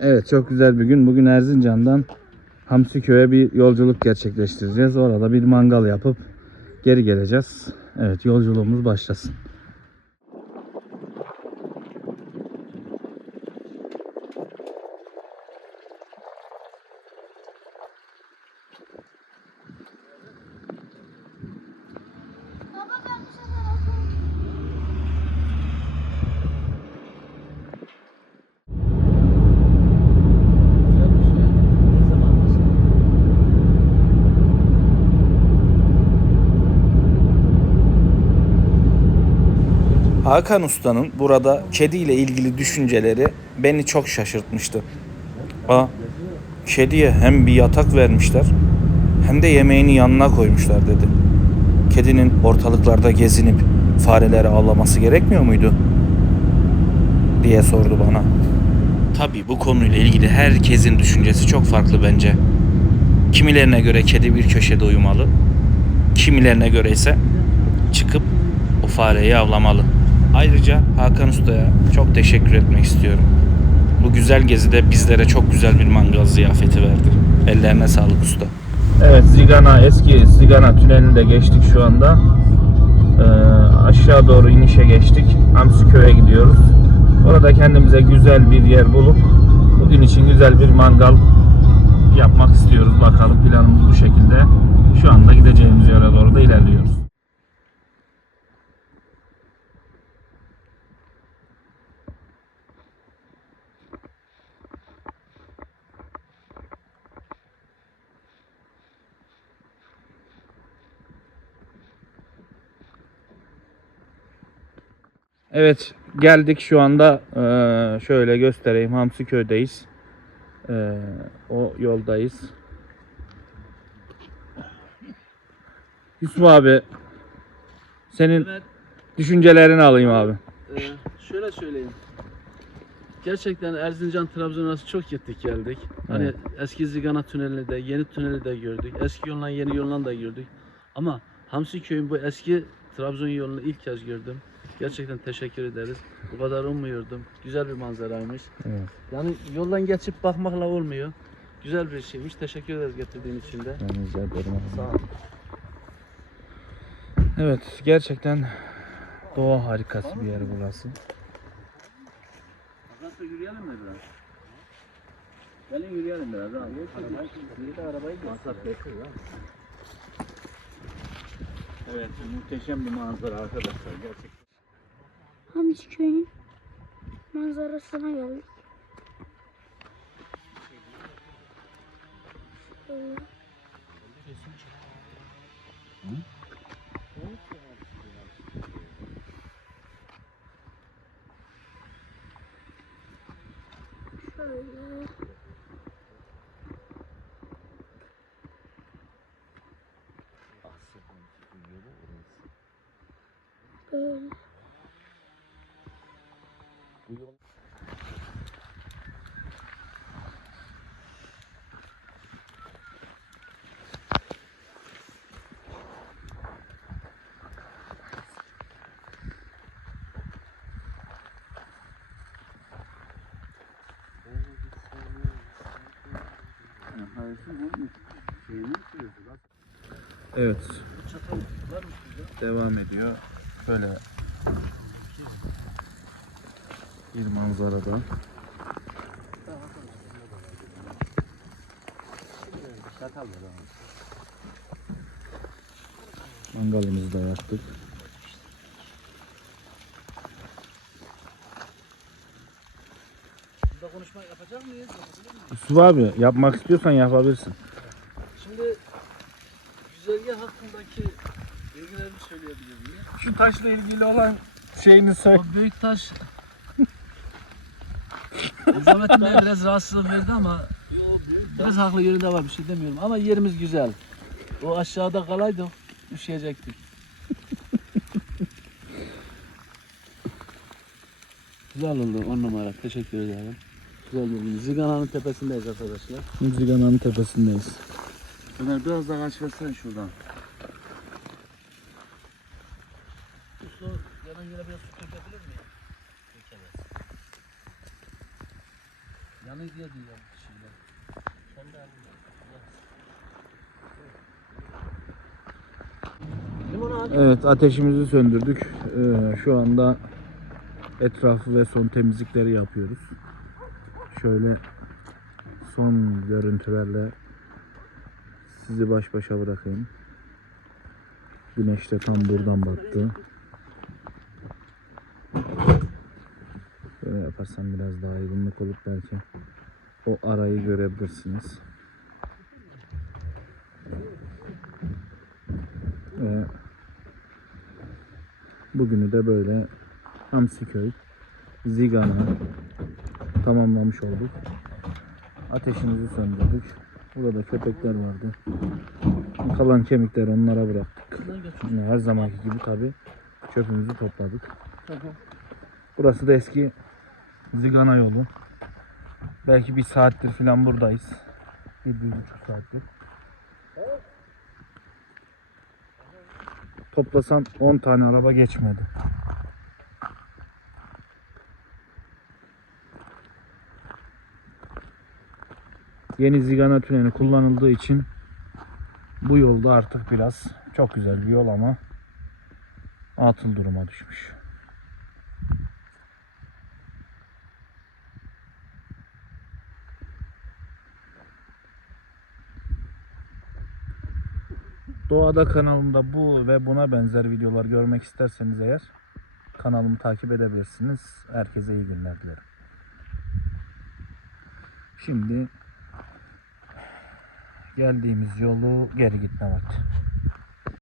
Evet çok güzel bir gün. Bugün Erzincan'dan Hamsiköy'e bir yolculuk gerçekleştireceğiz. Orada bir mangal yapıp geri geleceğiz. Evet yolculuğumuz başlasın. Hakan Usta'nın burada kedi ile ilgili düşünceleri beni çok şaşırtmıştı. Aa, kediye hem bir yatak vermişler hem de yemeğini yanına koymuşlar dedi. Kedinin ortalıklarda gezinip fareleri avlaması gerekmiyor muydu? diye sordu bana. Tabii bu konuyla ilgili herkesin düşüncesi çok farklı bence. Kimilerine göre kedi bir köşede uyumalı. Kimilerine göre ise çıkıp o fareyi avlamalı. Ayrıca Hakan Usta'ya çok teşekkür etmek istiyorum. Bu güzel gezide bizlere çok güzel bir mangal ziyafeti verdi. Ellerine sağlık usta. Evet Zigana eski Zigana tünelini de geçtik şu anda. Ee, aşağı doğru inişe geçtik. Hamsiköy'e gidiyoruz. Orada kendimize güzel bir yer bulup bugün için güzel bir mangal yapmak istiyoruz. Bakalım planımız bu şekilde. Şu anda gideceğimiz yere doğru da ilerliyoruz. Evet geldik şu anda eee, şöyle göstereyim Hamsiköy'deyiz. Eee, o yoldayız. Yusuf abi senin Evet, düşüncelerini alayım abi. e, şöyle söyleyeyim. Gerçekten Erzincan Trabzon arası çok gittik geldik. Hani Evet. eski Zigana tünelini de, yeni tüneli de gördük. Eski yolla yeni yoldan da gördük. Ama Hamsiköy'ün bu eski Trabzon yolunu ilk kez gördüm. Gerçekten teşekkür ederiz. Bu kadar ummuyordum. Güzel bir manzaraymış. Evet. Yani yoldan geçip bakmakla olmuyor. Güzel bir şeymiş. Teşekkür ederiz getirdiğin için de. Ben rica ederim. Sağ ol. Evet gerçekten doğa harikası bir yer burası. Nasıl yürüyelim mi biraz? Gelin yürüyelim biraz abi. Arabayı, arabayı Evet muhteşem bir manzara arkadaşlar gerçekten. Hamsiköy'ün manzarasına geldik. Şöyle. Şöyle. Evet devam ediyor. Böyle bir manzarada. Mangalımızı da yaktık. Burada konuşma yapacak mıyız? Yusuf abi yapmak istiyorsan yapabilirsin. Şimdi güzergah hakkındaki bilgilerimi söyleyebilir miyim? Şu taşla ilgili olan şeyini söyle. O büyük taş Nizamettin Bey biraz rahatsızlık verdi ama biraz haklı yerinde var bir şey demiyorum ama yerimiz güzel. O aşağıda kalaydı üşüyecektik. güzel oldu on numara teşekkür ederim. Güzel oldu. Zigana'nın tepesindeyiz arkadaşlar. Zigana'nın tepesindeyiz. Ömer biraz daha kaç versene şuradan. Su, yanına göre biraz su dökebilir miyim? Dökemez. Yanı diye diyor şeyler. Sen de. Evet ateşimizi söndürdük. Ee, şu anda etrafı ve son temizlikleri yapıyoruz. Şöyle son görüntülerle sizi baş başa bırakayım. Güneş de tam buradan battı. Böyle yaparsam biraz daha aydınlık olup belki o arayı görebilirsiniz. Ve Bugünü de böyle Hamsiköy, Zigana tamamlamış olduk. Ateşimizi söndürdük. Burada köpekler vardı. Kalan kemikleri onlara bıraktık. Her zamanki gibi tabi çöpümüzü topladık. Burası da eski Zigana yolu. Belki bir saattir falan buradayız. Bir, bir buçuk saattir. Toplasan 10 tane araba geçmedi. Yeni Zigana tüneli kullanıldığı için bu yolda artık biraz çok güzel bir yol ama atıl duruma düşmüş. Doğada kanalımda bu ve buna benzer videolar görmek isterseniz eğer kanalımı takip edebilirsiniz. Herkese iyi günler dilerim. Şimdi geldiğimiz yolu geri gitme vakti.